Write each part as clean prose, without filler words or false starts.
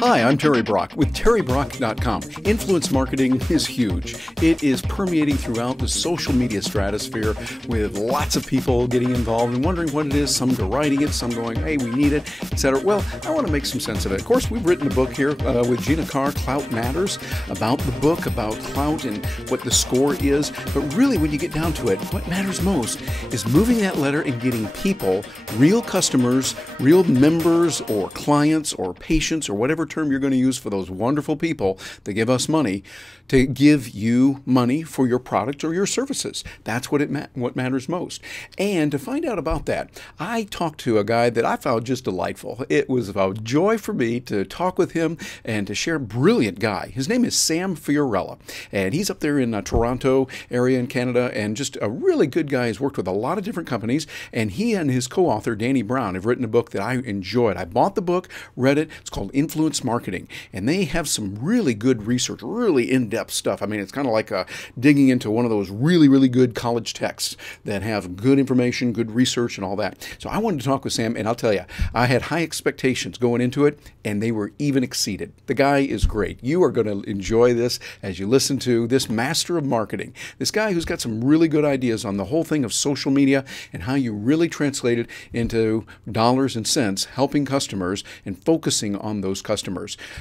Hi, I'm Terry Brock with TerryBrock.com. Influence marketing is huge. It is permeating throughout the social media stratosphere with lots of people getting involved and wondering what it is. Some are writing it, some going, hey, we need it, etc. Well, I want to make some sense of it. Of course, we've written a book here with Gina Carr, Clout Matters, about the book, about clout and what the score is. But really, when you get down to it, what matters most is moving that letter and getting people, real customers, real members or clients or patients or whatever term you're going to use for those wonderful people that give us money, to give you money for your product or your services. That's what what matters most. And to find out about that, I talked to a guy that I found just delightful. It was a joy for me to talk with him and to share. Brilliant guy. His name is Sam Fiorella, and he's up there in Toronto area in Canada, and just a really good guy. He's worked with a lot of different companies, and he and his co-author Danny Brown have written a book that I enjoyed. I bought the book, read it. It's called Influence Marketing, and they have some really good research, really in-depth stuff. I mean, it's kind of like digging into one of those really, really good college texts that have good information, good research, and all that. So I wanted to talk with Sam, and I'll tell you, I had high expectations going into it, and they were even exceeded. The guy is great. You are going to enjoy this as you listen to this master of marketing, this guy who's got some really good ideas on the whole thing of social media and how you really translate it into dollars and cents, helping customers and focusing on those customers.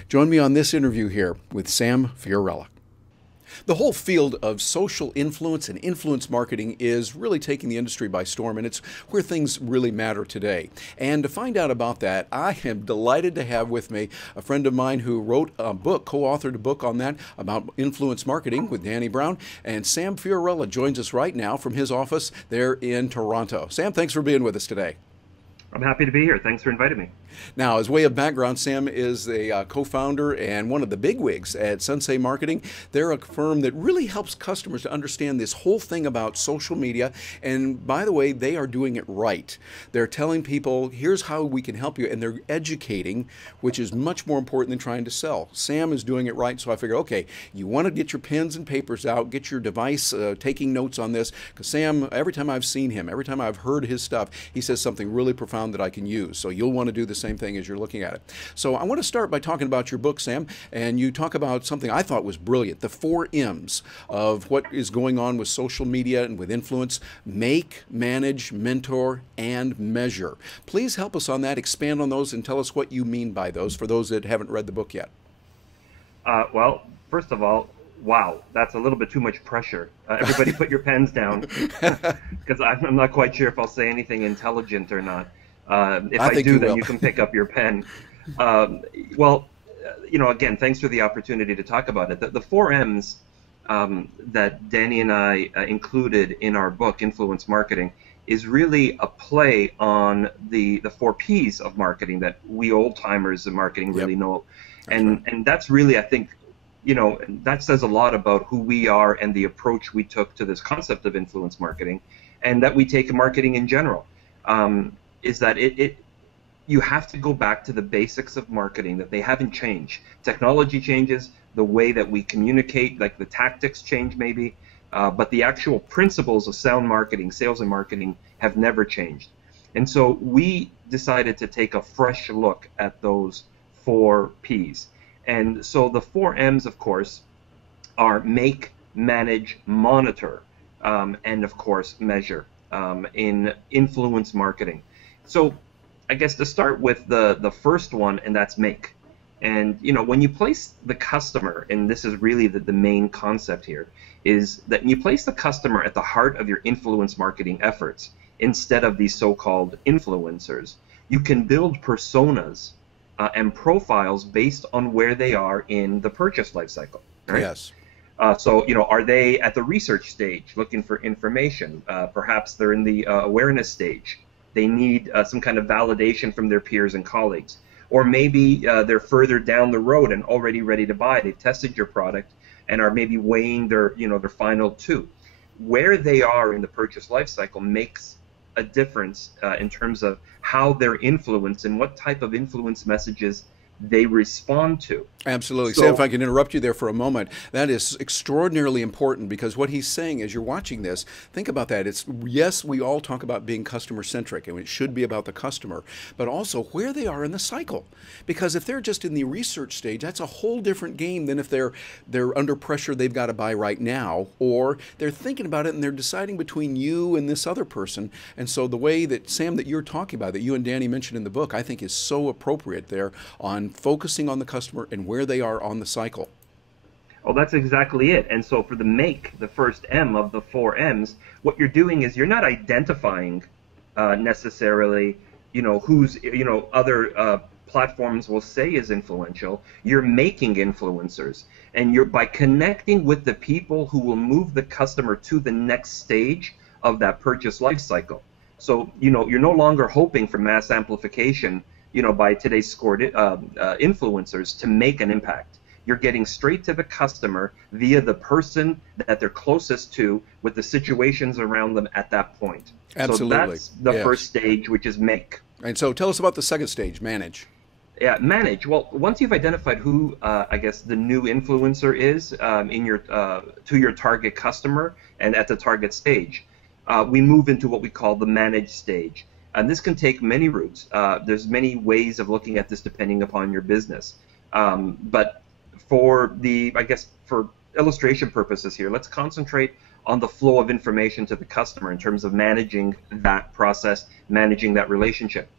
Join me on this interview here with Sam Fiorella. The whole field of social influence and influence marketing is really taking the industry by storm, and it's where things really matter today. And to find out about that, I am delighted to have with me a friend of mine who wrote a book, co-authored a book on that, about influence marketing with Danny Brown. And Sam Fiorella joins us right now from his office there in Toronto. Sam, thanks for being with us today. I'm happy to be here. Thanks for inviting me. Now, as way of background, Sam is a co-founder and one of the bigwigs at Sensei Marketing. They're a firm that really helps customers to understand this whole thing about social media. And by the way, they are doing it right. They're telling people, here's how we can help you. And they're educating, which is much more important than trying to sell. Sam is doing it right. So I figured, okay, you want to get your pens and papers out, get your device taking notes on this. Because Sam, every time I've seen him, every time I've heard his stuff, he says something really profound that I can use. So you'll want to do the same thing as you're looking at it. So I want to start by talking about your book, Sam, and you talk about something I thought was brilliant, the 4 M's of what is going on with social media and with influence: make, manage, mentor, and measure. Please help us on that, expand on those, and tell us what you mean by those for those that haven't read the book yet. Well, first of all, wow, that's a little bit too much pressure. Everybody put your pens down, because I'm not quite sure if I'll say anything intelligent or not. If I do, then you can pick up your pen. Well, again, thanks for the opportunity to talk about it. The 4 M's that Danny and I included in our book, Influence Marketing, is really a play on the 4 P's of marketing that we old-timers in marketing really know. And that's really, I think, that says a lot about who we are and the approach we took to this concept of influence marketing, and that we take in marketing in general. Is that you have to go back to the basics of marketing, that they haven't changed. Technology changes, the way that we communicate, like the tactics change maybe, but the actual principles of sound marketing, sales and marketing, have never changed. And so we decided to take a fresh look at those 4 P's. And so the 4 M's, of course, are make, manage, monitor, and of course measure in influence marketing. So I guess to start with the first one, and that's make. And when you place the customer, and this is really the main concept here, is that you place the customer at the heart of your influence marketing efforts instead of these so-called influencers. You can build personas and profiles based on where they are in the purchase life cycle. Right? Yes. So, are they at the research stage looking for information? Perhaps they're in the awareness stage. They need some kind of validation from their peers and colleagues. Or maybe they're further down the road and already ready to buy. They've tested your product and are maybe weighing their final 2. Where they are in the purchase life cycle makes a difference in terms of how they're influenced and what type of influence messages they respond to. Absolutely. So, Sam, if I can interrupt you there for a moment, that is extraordinarily important, because what he's saying as you're watching this, think about that. It's, yes, we all talk about being customer centric, and it should be about the customer, but also where they are in the cycle. Because if they're just in the research stage, that's a whole different game than if they're under pressure, they've got to buy right now, or they're thinking about it and they're deciding between you and this other person. And so the way that, Sam, that you're talking about, that you and Danny mentioned in the book, I think is so appropriate there on focusing on the customer and where they are on the cycle. oh, that's exactly it. And so for the make, the first M of the four M's, what you're doing is you're not identifying necessarily, who's, other platforms will say is influential. You're making influencers. And you're, by connecting with the people who will move the customer to the next stage of that purchase life cycle. So, you're no longer hoping for mass amplification, by today's scored influencers to make an impact. You're getting straight to the customer via the person that they're closest to, with the situations around them at that point. Absolutely. So that's the Yes. first stage, which is make. And so tell us about the second stage, manage. Yeah, manage. Well, once you've identified who, I guess, the new influencer is in your to your target customer and at the target stage, we move into what we call the manage stage. And this can take many routes. There's many ways of looking at this depending upon your business. But for for illustration purposes here, let's concentrate on the flow of information to the customer in terms of managing that process, managing that relationship.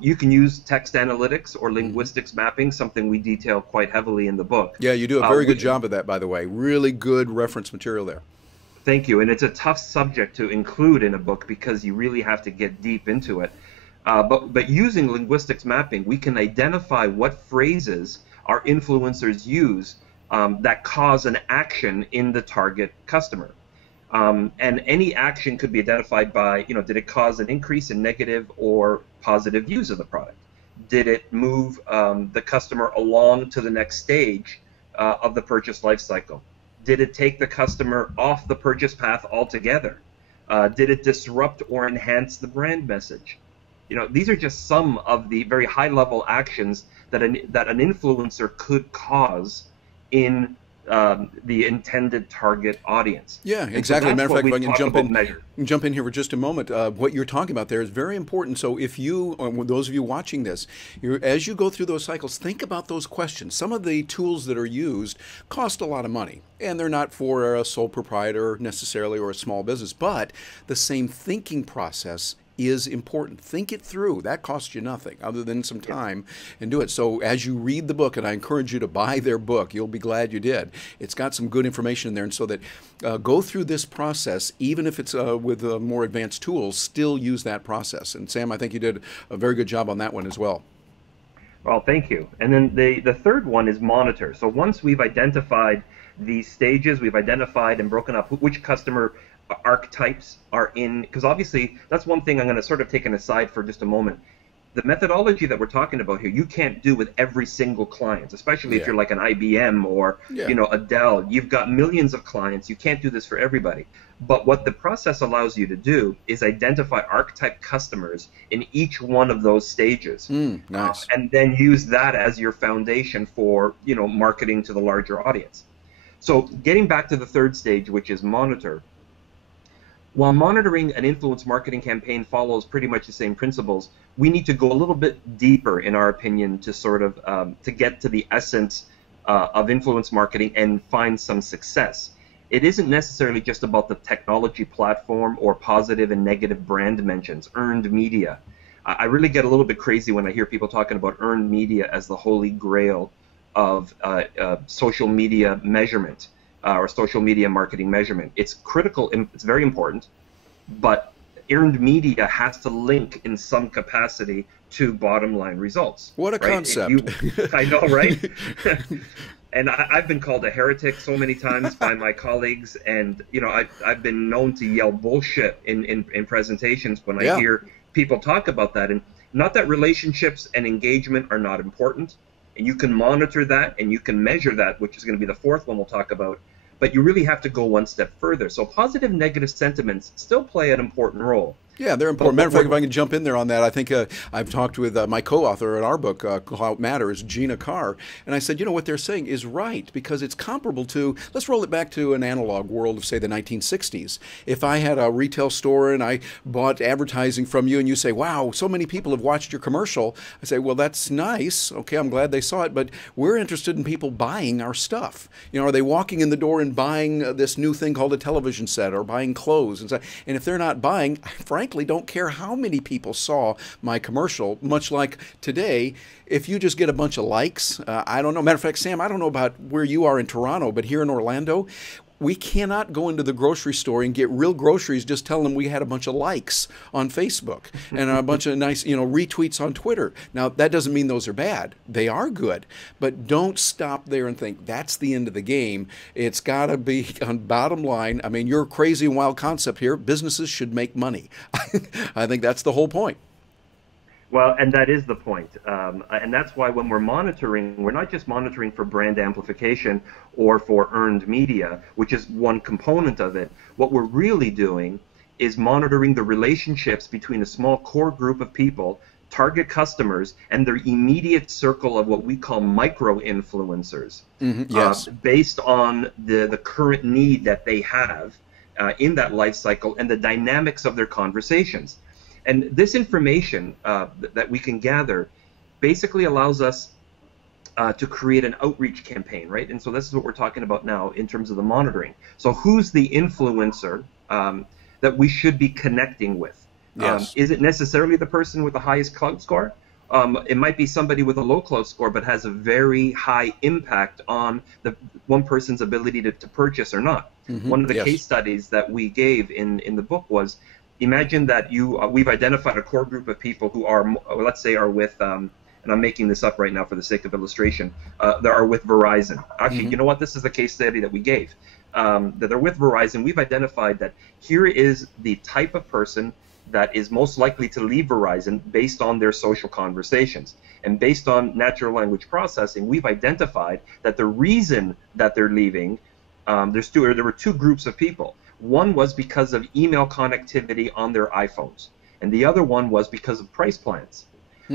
You can use text analytics or linguistics mapping, something we detail quite heavily in the book. Yeah, you do a very good job of that, by the way. Really good reference material there. Thank you. And it's a tough subject to include in a book because you really have to get deep into it. But using linguistics mapping, we can identify what phrases our influencers use that cause an action in the target customer. And any action could be identified by, did it cause an increase in negative or positive views of the product? Did it move the customer along to the next stage of the purchase life cycle? Did it take the customer off the purchase path altogether? Did it disrupt or enhance the brand message? These are just some of the very high-level actions that an influencer could cause in the intended target audience. Yeah, exactly. So Matter of fact, if I can jump in here for just a moment, what you're talking about there is very important. So if you, or those of you watching this, as you go through those cycles, think about those questions. Some of the tools that are used cost a lot of money, and they're not for a sole proprietor necessarily or a small business, but the same thinking process is important. Think it through. That costs you nothing other than some time, and do it. So as you read the book, and I encourage you to buy their book, you'll be glad you did. It's got some good information in there, and so that go through this process, even if it's with more advanced tools, still use that process. And Sam, I think you did a very good job on that one as well. Well, thank you. And then the third one is monitor. So once we've identified these stages, we've identified and broken up which customer archetypes are in, because obviously that's one thing I'm going to sort of take an aside for just a moment. The methodology that we're talking about here, you can't do with every single client, especially if you're like an IBM or a Dell. You've got millions of clients. You can't do this for everybody. But what the process allows you to do is identify archetype customers in each one of those stages, nice. And then use that as your foundation for marketing to the larger audience. So getting back to the third stage, which is monitor. While monitoring an influence marketing campaign follows pretty much the same principles, we need to go a little bit deeper, in our opinion, to sort of to get to the essence of influence marketing and find some success. It isn't necessarily just about the technology platform or positive and negative brand mentions, earned media. I really get a little bit crazy when I hear people talking about earned media as the holy grail of social media measurement. Or social media marketing measurement. It's critical, it's very important, but earned media has to link in some capacity to bottom line results. What a concept. I know, right? And I've been called a heretic so many times by my colleagues, and I've been known to yell bullshit in presentations when I hear people talk about that. And not that relationships and engagement are not important, and you can monitor that and you can measure that, which is going to be the fourth one we'll talk about. But you really have to go one step further. So positive and negative sentiments still play an important role. Yeah, they're important. Matter of fact, if I can jump in there on that, I think I've talked with my co-author in our book, How It Matters, Gina Carr, and I said, you know, what they're saying is right, because it's comparable to, let's roll it back to an analog world of, say, the 1960s. If I had a retail store and I bought advertising from you and you say, wow, so many people have watched your commercial, I say, well, that's nice. Okay, I'm glad they saw it, but we're interested in people buying our stuff. You know, are they walking in the door and buying this new thing called a television set or buying clothes? And if they're not buying, frankly, don't care how many people saw my commercial, much like today. If you just get a bunch of likes, I don't know. Matter of fact, Sam, I don't know about where you are in Toronto, but here in Orlando, we cannot go into the grocery store and get real groceries just tell them we had a bunch of likes on Facebook and a bunch of nice, you know, retweets on Twitter. Now, that doesn't mean those are bad. They are good. But don't stop there and think that's the end of the game. It's got to be on bottom line. I mean, your crazy and wild concept here, businesses should make money. I think that's the whole point. Well, and that is the point. And that's why when we're monitoring, we're not just monitoring for brand amplification or for earned media, which is one component of it. What we're really doing is monitoring the relationships between a small core group of people, target customers, and their immediate circle of what we call micro-influencers, yes. Based on the current need that they have in that life cycle and the dynamics of their conversations. And this information that we can gather basically allows us to create an outreach campaign, right? And so this is what we're talking about now in terms of the monitoring. So who's the influencer that we should be connecting with? Yes. Is it necessarily the person with the highest clout score? It might be somebody with a low clout score but has a very high impact on the one person's ability to purchase or not. One of the case studies that we gave in the book was, imagine that we've identified a core group of people who are, let's say, are with, and I'm making this up right now for the sake of illustration, that are with Verizon. Actually, you know what? This is the case study that we gave. That they're with Verizon. We've identified that here is the type of person that is most likely to leave Verizon based on their social conversations. And based on natural language processing, we've identified that the reason that they're leaving, there were two groups of people. One was because of email connectivity on their iPhones, and the other one was because of price plans.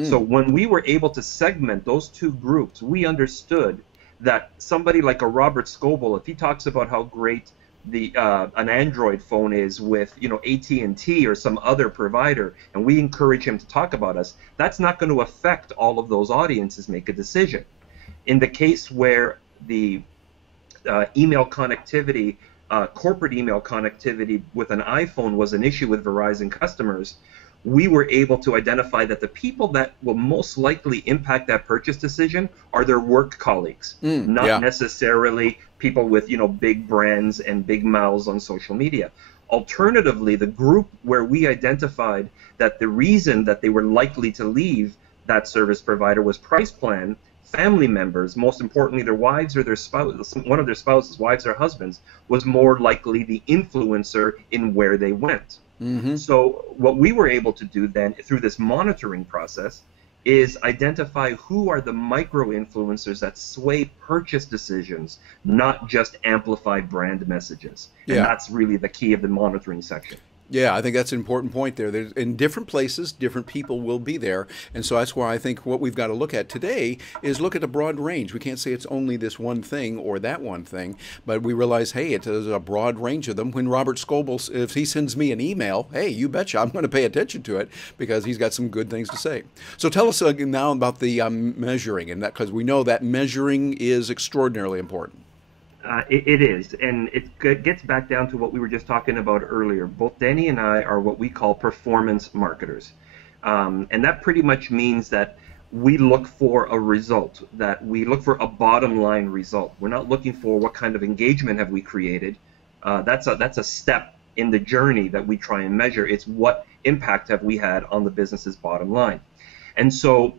So when we were able to segment those two groups, we understood that somebody like a Robert Scoble, if he talks about how great an Android phone is with, you know, AT&T or some other provider, and we encourage him to talk about us, that's not going to affect all of those audiences make a decision. In the case where the email connectivity, corporate email connectivity with an iPhone was an issue with Verizon customers, we were able to identify that the people that will most likely impact that purchase decision are their work colleagues, not necessarily people with, you know, big brands and big mouths on social media. Alternatively, the group where we identified that the reason that they were likely to leave that service provider was price plan, family members, most importantly their wives or their spouse, one of their spouses, wives or husbands, was more likely the influencer in where they went. So what we were able to do then through this monitoring process is identify who are the micro influencers that sway purchase decisions, not just amplify brand messages. And that's really the key of the monitoring section. Yeah, I think that's an important point there. There's, in different places, different people will be there. And so that's why I think what we've got to look at today is look at the broad range. We can't say it's only this one thing or that one thing, but we realize, hey, it is a broad range of them. When Robert Scoble, if he sends me an email, hey, you betcha, I'm going to pay attention to it because he's got some good things to say. So tell us now about the measuring, and that, because we know that measuring is extraordinarily important. It is, and it gets back down to what we were just talking about earlier. Both Danny and I are what we call performance marketers, and that pretty much means that we look for a result, that we look for a bottom line result. We're not looking for what kind of engagement have we created. That's a step in the journey that we try and measure. It's what impact have we had on the business's bottom line. And so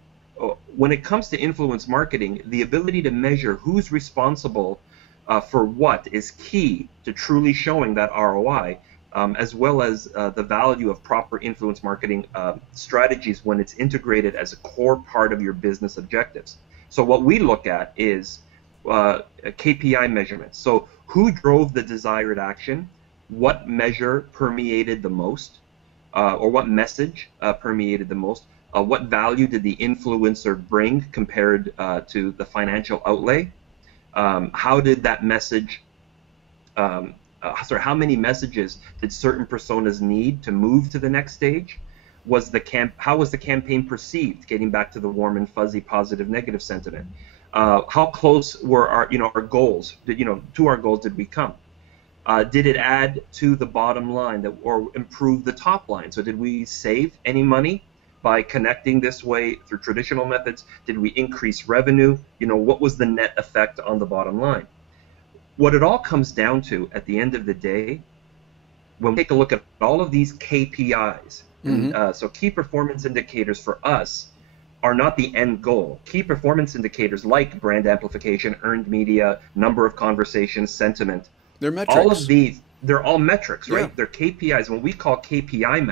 when it comes to influence marketing, the ability to measure who's responsible for what is key to truly showing that ROI, as well as the value of proper influence marketing strategies when it's integrated as a core part of your business objectives. So what we look at is KPI measurements. So who drove the desired action? What measure permeated the most? or what message permeated the most? What value did the influencer bring compared to the financial outlay? How did that message, how many messages did certain personas need to move to the next stage? How was the campaign perceived? Getting back to the warm and fuzzy, positive, negative sentiment. How close were our goals? To our goals did we come? Did it add to the bottom line or improve the top line? So did we save any money by connecting this way through traditional methods? Did we increase revenue? What was the net effect on the bottom line? What it all comes down to at the end of the day, when we take a look at all of these KPIs, so key performance indicators for us are not the end goal. Key performance indicators like brand amplification, earned media, number of conversations, sentiment, they're metrics. All of these, they're all metrics, right? Yeah. They're KPIs. When we call KPI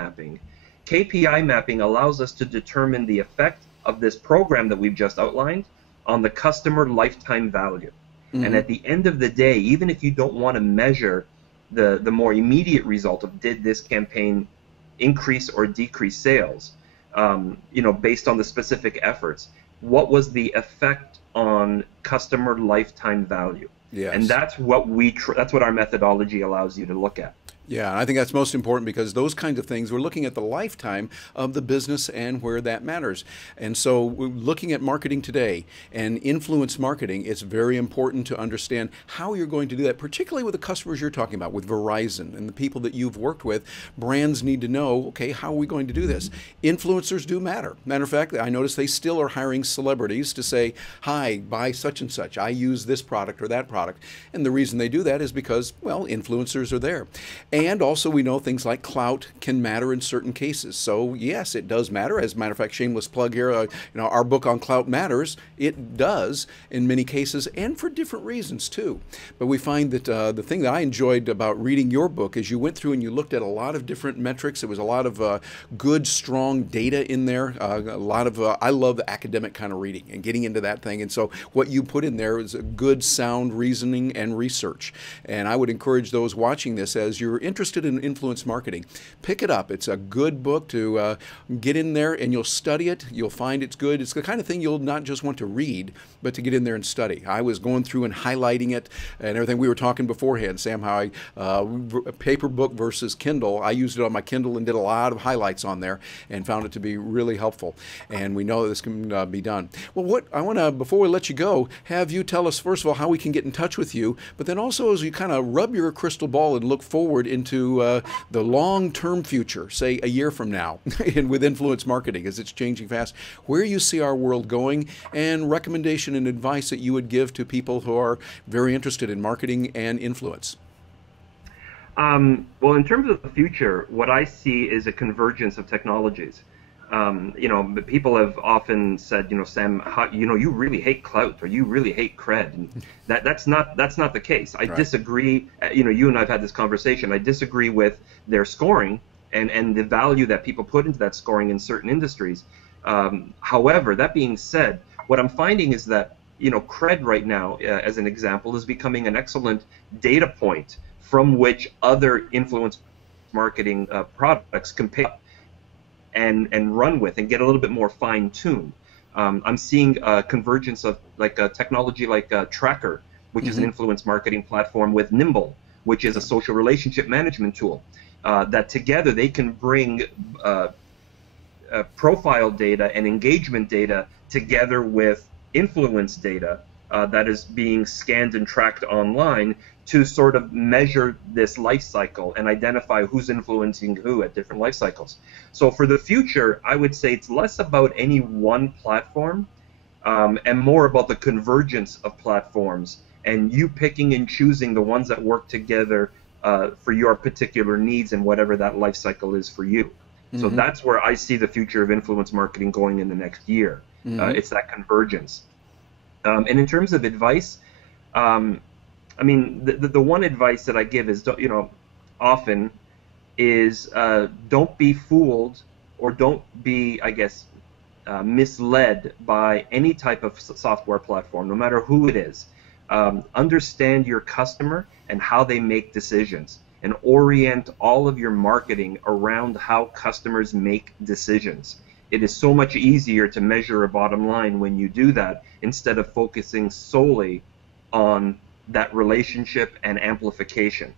mapping allows us to determine the effect of this program that we've just outlined on the customer lifetime value. And at the end of the day, even if you don't want to measure the more immediate result of did this campaign increase or decrease sales, based on the specific efforts, what was the effect on customer lifetime value? Yes. And that's what that's what our methodology allows you to look at. Yeah, I think that's most important because those kinds of things, we're looking at the lifetime of the business and where that matters. And so looking at marketing today and influence marketing, it's very important to understand how you're going to do that, particularly with the customers you're talking about, with Verizon and the people that you've worked with. Brands need to know, okay, how are we going to do this? Influencers do matter. Matter of fact, I notice they still are hiring celebrities to say, hi, buy such and such. I use this product or that product. And the reason they do that is because, well, influencers are there. And also we know things like clout can matter in certain cases. So yes, it does matter. As a matter of fact, shameless plug here, our book on clout matters. It does in many cases and for different reasons too. But we find that the thing that I enjoyed about reading your book is you went through and you looked at a lot of different metrics. There was a lot of good, strong data in there. A lot of, I love the academic kind of reading and getting into that thing. And so what you put in there is a good, sound reasoning and research. And I would encourage those watching this, as you're interested in influence marketing, pick it up. It's a good book to get in there and you'll study it. You'll find it's good. It's the kind of thing you'll not just want to read, but to get in there and study. I was going through and highlighting it and everything. We were talking beforehand, Sam, how paper book versus Kindle. I used it on my Kindle and did a lot of highlights on there and found it to be really helpful. And we know this can be done. Well, what I want to, before we let you go, have you tell us, first of all, how we can get in touch with you, but then also as you kind of rub your crystal ball and look forward into the long-term future, say a year from now, and with influence marketing as it's changing fast, where you see our world going, and recommendation and advice that you would give to people who are very interested in marketing and influence. Well, in terms of the future, what I see is a convergence of technologies. People have often said, Sam, you really hate clout or you really hate cred. And that's not the case. I disagree. You and I've had this conversation. I disagree with their scoring and the value that people put into that scoring in certain industries. However, that being said, what I'm finding is that, cred right now, as an example, is becoming an excellent data point from which other influence marketing products can pick up and run with and get a little bit more fine-tuned. I'm seeing a convergence of like a technology like Tracker, which is an influence marketing platform, with Nimble, which is a social relationship management tool, that together they can bring profile data and engagement data together with influence data that is being scanned and tracked online to sort of measure this life cycle and identify who's influencing who at different life cycles. So for the future, I would say it's less about any one platform and more about the convergence of platforms and you picking and choosing the ones that work together for your particular needs and whatever that life cycle is for you. So that's where I see the future of influence marketing going in the next year. It's that convergence. And in terms of advice, I mean, the one advice that I give is, often is don't be fooled or don't be, I guess, misled by any type of software platform, no matter who it is. Understand your customer and how they make decisions. and orient all of your marketing around how customers make decisions. It is so much easier to measure a bottom line when you do that, instead of focusing solely on that relationship and amplification.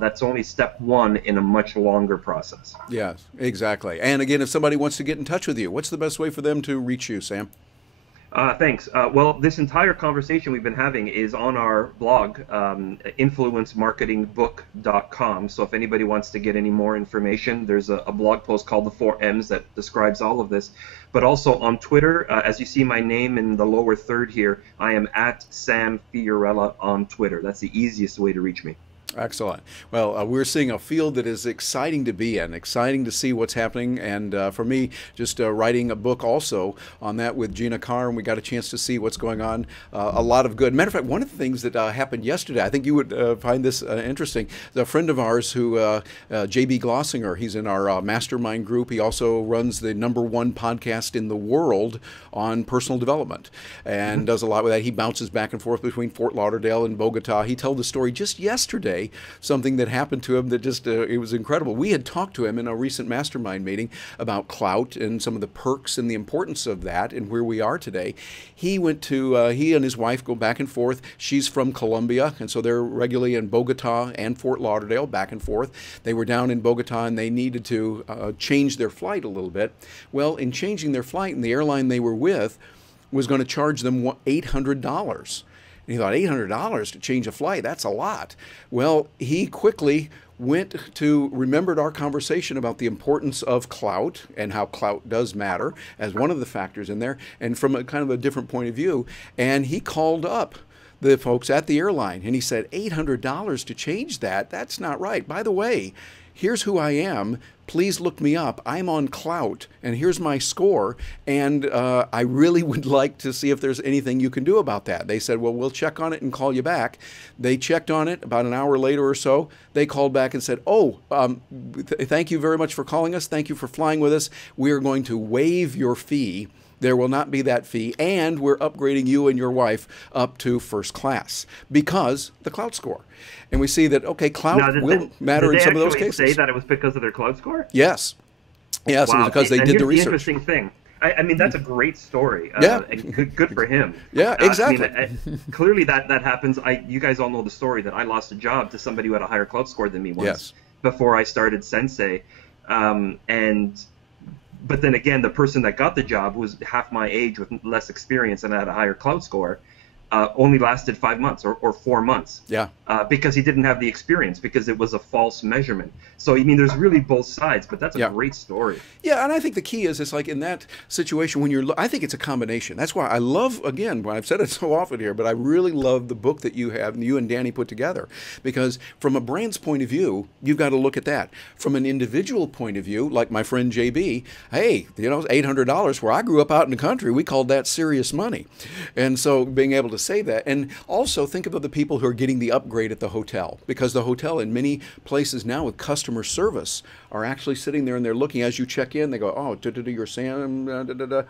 That's only step one in a much longer process. Yes, exactly. And again, if somebody wants to get in touch with you, what's the best way for them to reach you, Sam? Thanks. Well, this entire conversation we've been having is on our blog, influencemarketingbook.com. So if anybody wants to get any more information, there's a blog post called The 4Ms that describes all of this. But also on Twitter, as you see my name in the lower third here, I am at Sam Fiorella on Twitter. That's the easiest way to reach me. Excellent. Well, we're seeing a field that is exciting to be in, exciting to see what's happening. And for me, just writing a book also on that with Gina Carr, and we got a chance to see what's going on. A lot of good. Matter of fact, one of the things that happened yesterday, I think you would find this interesting. A friend of ours who, JB Glossinger, he's in our mastermind group. He also runs the #1 podcast in the world on personal development and does a lot with that. He bounces back and forth between Fort Lauderdale and Bogota. He told the story just yesterday, something that happened to him that just, it was incredible. We had talked to him in a recent mastermind meeting about clout and some of the perks and the importance of that and where we are today. He went to, he and his wife go back and forth. She's from Colombia, and so they're regularly in Bogota and Fort Lauderdale, back and forth. They were down in Bogota and they needed to change their flight a little bit. Well, in changing their flight, and the airline they were with was going to charge them $800. And he thought, $800 to change a flight, that's a lot. Well, he quickly remembered our conversation about the importance of clout and how clout does matter as one of the factors in there, and from a kind of a different point of view. And he called up the folks at the airline and he said, $800 to change that, that's not right. By the way, here's who I am. Please look me up. I'm on Clout, and here's my score, and I really would like to see if there's anything you can do about that. They said, well, we'll check on it and call you back. They checked on it. About an hour later or so, they called back and said, oh, thank you very much for calling us. Thank you for flying with us. We are going to waive your fee. There will not be that fee, and we're upgrading you and your wife up to first class because the Clout score. And we see that, okay, clout will matter in some of those cases. Did they say that it was because of their Clout score? Yes. Yes, wow. It was because they did the research. The interesting thing. I mean, that's a great story. Yeah. Good for him. Yeah, exactly. I mean, clearly that happens. You guys all know the story that I lost a job to somebody who had a higher Clout score than me once before I started Sensei. But then again, the person that got the job was half my age with less experience and had a higher Clout score. Only lasted 5 months or 4 months. Yeah. Because he didn't have the experience, because it was a false measurement. So, I mean, there's really both sides, but that's a great story. Yeah, and I think the key is, it's like in that situation when I think it's a combination. That's why I love, again, I've said it so often here, but I really love the book that you have, you and Danny put together. Because from a brand's point of view, you've got to look at that. From an individual point of view, like my friend JB, hey, you know, $800, where I grew up out in the country, we called that serious money. And so being able to say that, and also think about the people who are getting the upgrade at the hotel, because the hotel in many places now with customer service are actually sitting there and they're looking as you check in. They go, oh, you're Sam,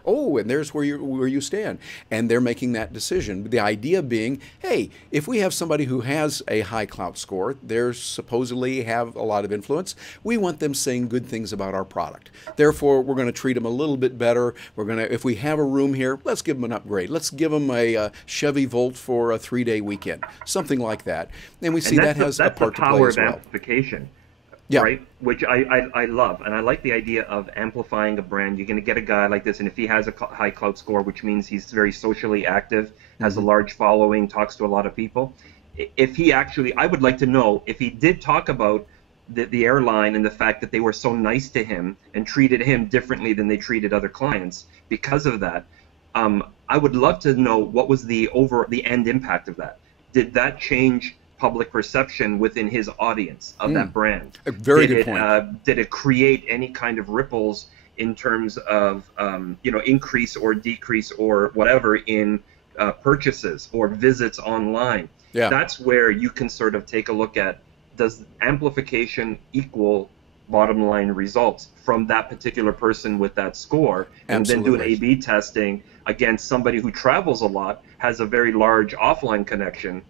oh, and there's where you stand, and they're making that decision. The idea being, hey, if we have somebody who has a high Clout score, they're supposedly have a lot of influence. We want them saying good things about our product. Therefore, we're going to treat them a little bit better. We're going to, if we have a room here, let's give them an upgrade. Let's give them a Chevy Volt for a 3-day weekend, something like that. And we see that has a part to play as well. That's the power of amplification, right? Which I love, and I like the idea of amplifying a brand. You're going to get a guy like this, and if he has a high Clout score, which means he's very socially active, has a large following, talks to a lot of people. If he actually, I would like to know if he did talk about the airline and the fact that they were so nice to him and treated him differently than they treated other clients because of that. I would love to know what was the end impact of that. Did that change public perception within his audience of that brand? A very good point. Did it create any kind of ripples in terms of increase or decrease or whatever in purchases or visits online? Yeah. That's where you can sort of take a look at, does amplification equal bottom line results from that particular person with that score, and then do an A/B testing against somebody who travels a lot, has a very large offline connection,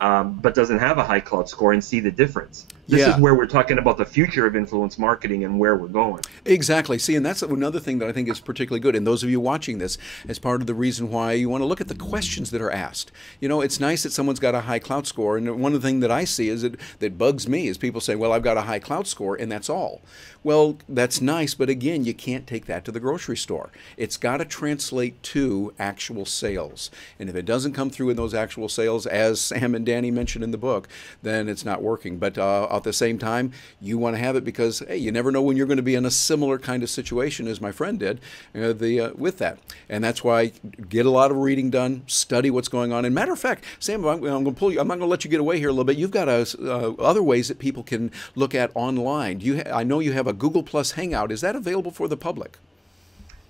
but doesn't have a high cloud score and see the difference. This is where we're talking about the future of influence marketing and where we're going. Exactly. See, and that's another thing that I think is particularly good. And those of you watching this, as part of the reason why you want to look at the questions that are asked. You know, it's nice that someone's got a high cloud score. And one of the things that I see is that bugs me is people say, well, I've got a high cloud score and that's all. Well, that's nice. But again, you can't take that to the grocery store. It's got to translate to actual sales. And if it doesn't come through in those actual sales, as Sam and Danny mentioned in the book, then it's not working. But at the same time, you want to have it because, hey, you never know when you're going to be in a similar kind of situation as my friend did with that. And that's why get a lot of reading done, study what's going on. And matter of fact, Sam, I'm going to pull you. I'm not going to let you get away here a little bit. You've got other ways that people can look at online. I know you have a Google Plus Hangout. Is that available for the public?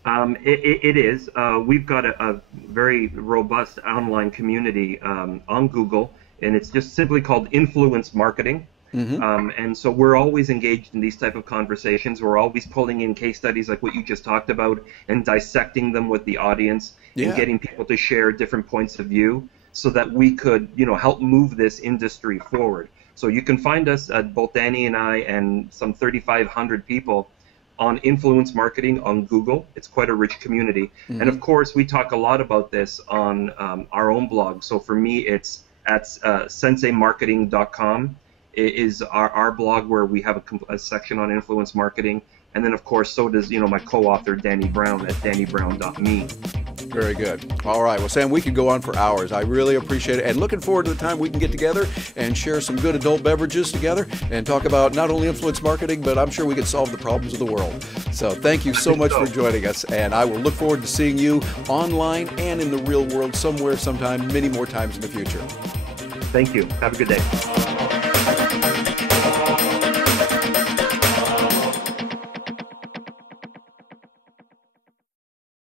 It is. We've got a very robust online community on Google, and it's just simply called Influence Marketing. Mm-hmm. And so we're always engaged in these type of conversations. We're always pulling in case studies like what you just talked about and dissecting them with the audience and getting people to share different points of view so that we could, help move this industry forward. So you can find us, both Danny and I and some 3,500 people, on influence marketing on Google. It's quite a rich community. Mm-hmm. And of course, we talk a lot about this on our own blog. So for me, it's at senseimarketing.com is our blog where we have a section on influence marketing. And then, of course, so does, my co-author, Danny Brown, at dannybrown.me. Very good. All right. Well, Sam, we could go on for hours. I really appreciate it. And looking forward to the time we can get together and share some good adult beverages together and talk about not only influence marketing, but I'm sure we could solve the problems of the world. So thank you so much for joining us. And I will look forward to seeing you online and in the real world somewhere, sometime, many more times in the future. Thank you. Have a good day.